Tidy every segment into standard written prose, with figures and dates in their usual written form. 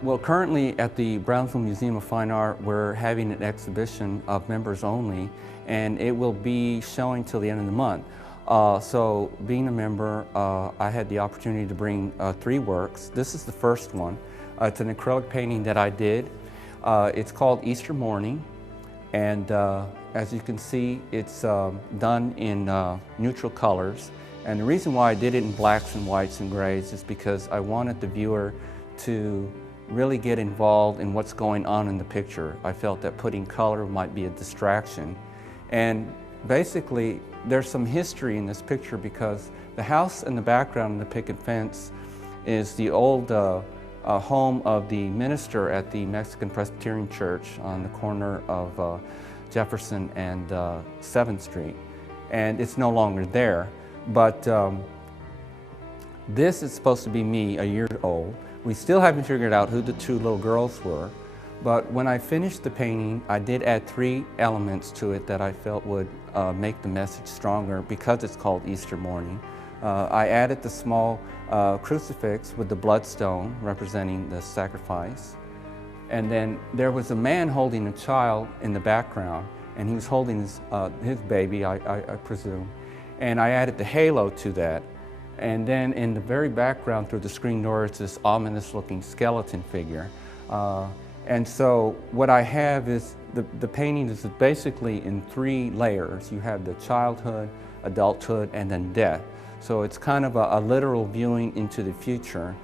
Well, currently at the Brownsville Museum of Fine Art, we're having an exhibition of members only, and it will be showing till the end of the month. So being a member, I had the opportunity to bring 3 works. This is the first one. It's an acrylic painting that I did. It's called Easter Morning, and as you can see, it's done in neutral colors. And the reason why I did it in blacks and whites and grays is because I wanted the viewer to really get involved in what's going on in the picture. I felt that putting color might be a distraction. And basically, there's some history in this picture because the house in the background in the picket fence is the old home of the minister at the Mexican Presbyterian Church on the corner of Jefferson and 7th Street. And it's no longer there. But this is supposed to be me, a year old. We still haven't figured out who the 2 little girls were. But when I finished the painting, I did add 3 elements to it that I felt would make the message stronger because it's called Easter Morning. I added the small crucifix with the bloodstone representing the sacrifice. And then there was a man holding a child in the background, and he was holding his baby, I presume. And I added the halo to that. And then in the very background through the screen door is this ominous looking skeleton figure. And so what I have is, the painting is basically in 3 layers. You have the childhood, adulthood, and then death. So it's kind of a literal viewing into the future.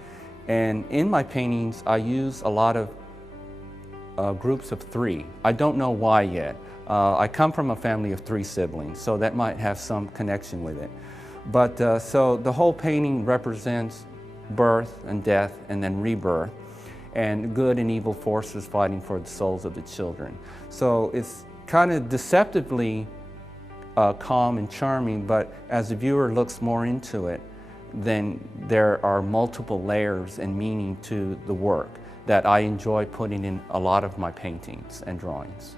And in my paintings, I use a lot of groups of 3. I don't know why yet. I come from a family of 3 siblings, so that might have some connection with it. But so the whole painting represents birth and death and then rebirth, and good and evil forces fighting for the souls of the children. So it's kind of deceptively calm and charming, but as the viewer looks more into it, then there are multiple layers and meaning to the work that I enjoy putting in a lot of my paintings and drawings.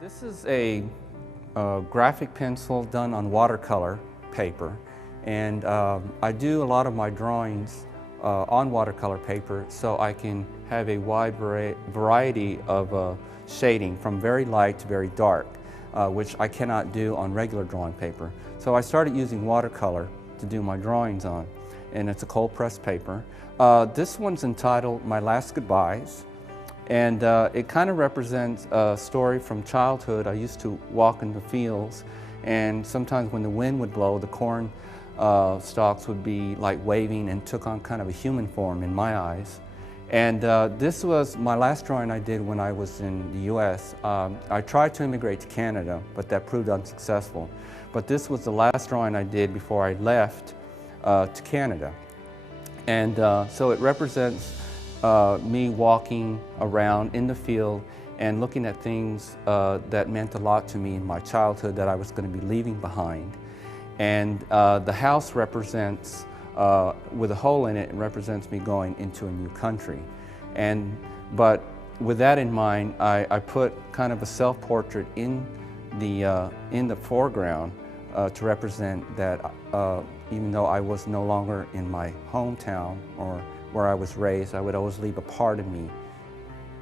This is a graphic pencil done on watercolor paper, and I do a lot of my drawings on watercolor paper so I can have a wide variety of shading from very light to very dark, which I cannot do on regular drawing paper. So I started using watercolor to do my drawings on, and it's a cold pressed paper. This one's entitled My Last Goodbyes. And it kind of represents a story from childhood. I used to walk in the fields, and sometimes when the wind would blow, the corn stalks would be like waving and took on kind of a human form in my eyes. And this was my last drawing I did when I was in the US. I tried to immigrate to Canada, but that proved unsuccessful. But this was the last drawing I did before I left to Canada. And so it represents me walking around in the field and looking at things that meant a lot to me in my childhood that I was going to be leaving behind. And the house represents, with a hole in it, it represents me going into a new country. But with that in mind, I put kind of a self-portrait in the foreground to represent that even though I was no longer in my hometown or where I was raised, I would always leave a part of me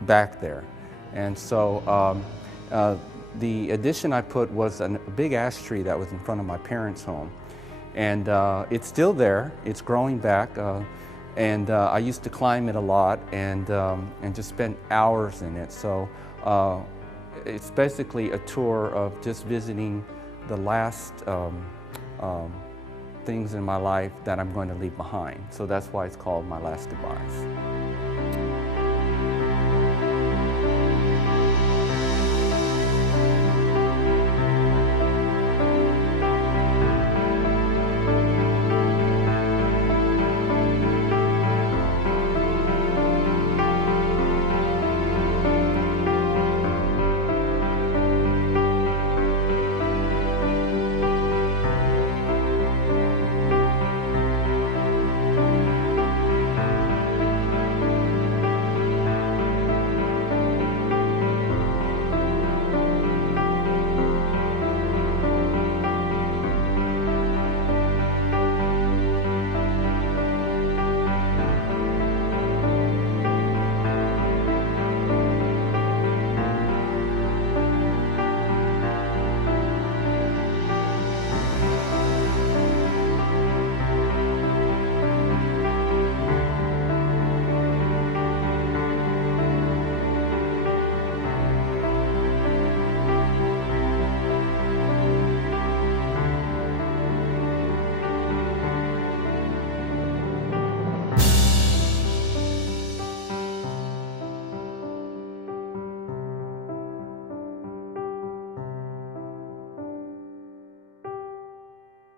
back there. And so the addition I put was a big ash tree that was in front of my parents' home. And it's still there, it's growing back, and I used to climb it a lot and just spend hours in it. So it's basically a tour of just visiting the last things in my life that I'm going to leave behind. So that's why it's called My Last Goodbyes.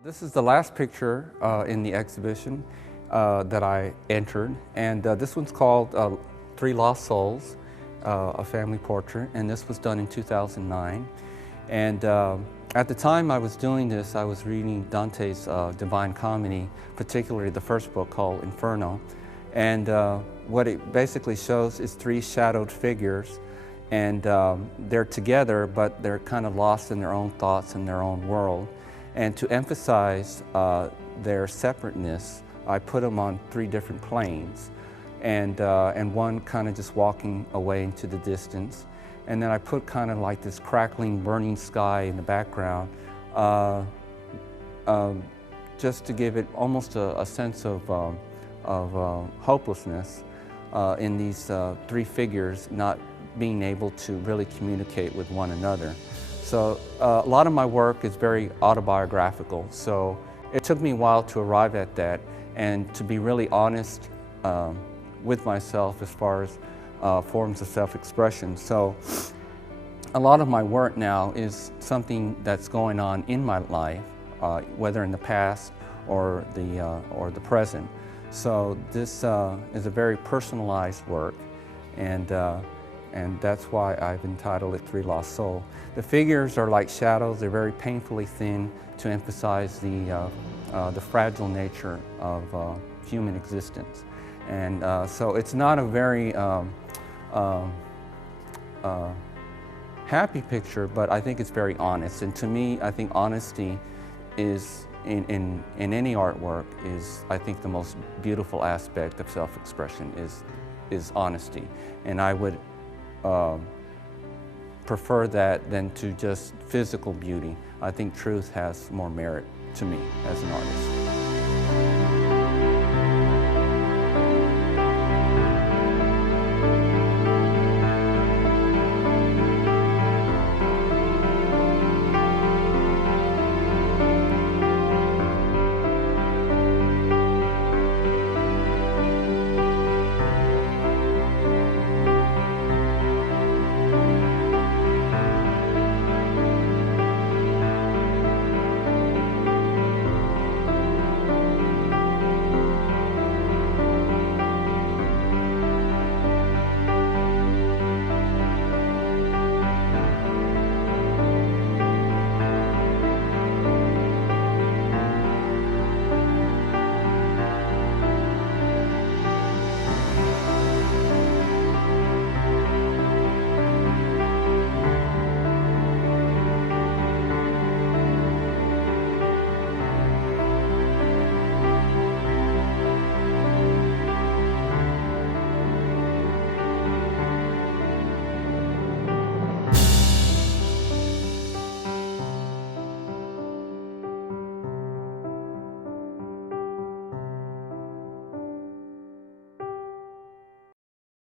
This is the last picture in the exhibition that I entered, and this one's called Three Lost Souls, a family portrait, and this was done in 2009. And at the time I was doing this, I was reading Dante's Divine Comedy, particularly the first book called Inferno. And what it basically shows is three shadowed figures, and they're together, but they're kind of lost in their own thoughts and their own world. And to emphasize their separateness, I put them on three different planes, and one kind of just walking away into the distance. And then I put kind of like this crackling, burning sky in the background, just to give it almost a sense of hopelessness in these three figures not being able to really communicate with one another. So a lot of my work is very autobiographical, so it took me a while to arrive at that and to be really honest with myself as far as forms of self-expression. So a lot of my work now is something that's going on in my life, whether in the past or the present. So this is a very personalized work, and that's why I've entitled it Three Lost Souls. The figures are like shadows. They're very painfully thin to emphasize the fragile nature of human existence. And so it's not a very happy picture, but I think it's very honest. And to me, I think honesty is, in any artwork, is, I think, the most beautiful aspect of self-expression is honesty. And I would prefer that than to just physical beauty. I think truth has more merit to me as an artist.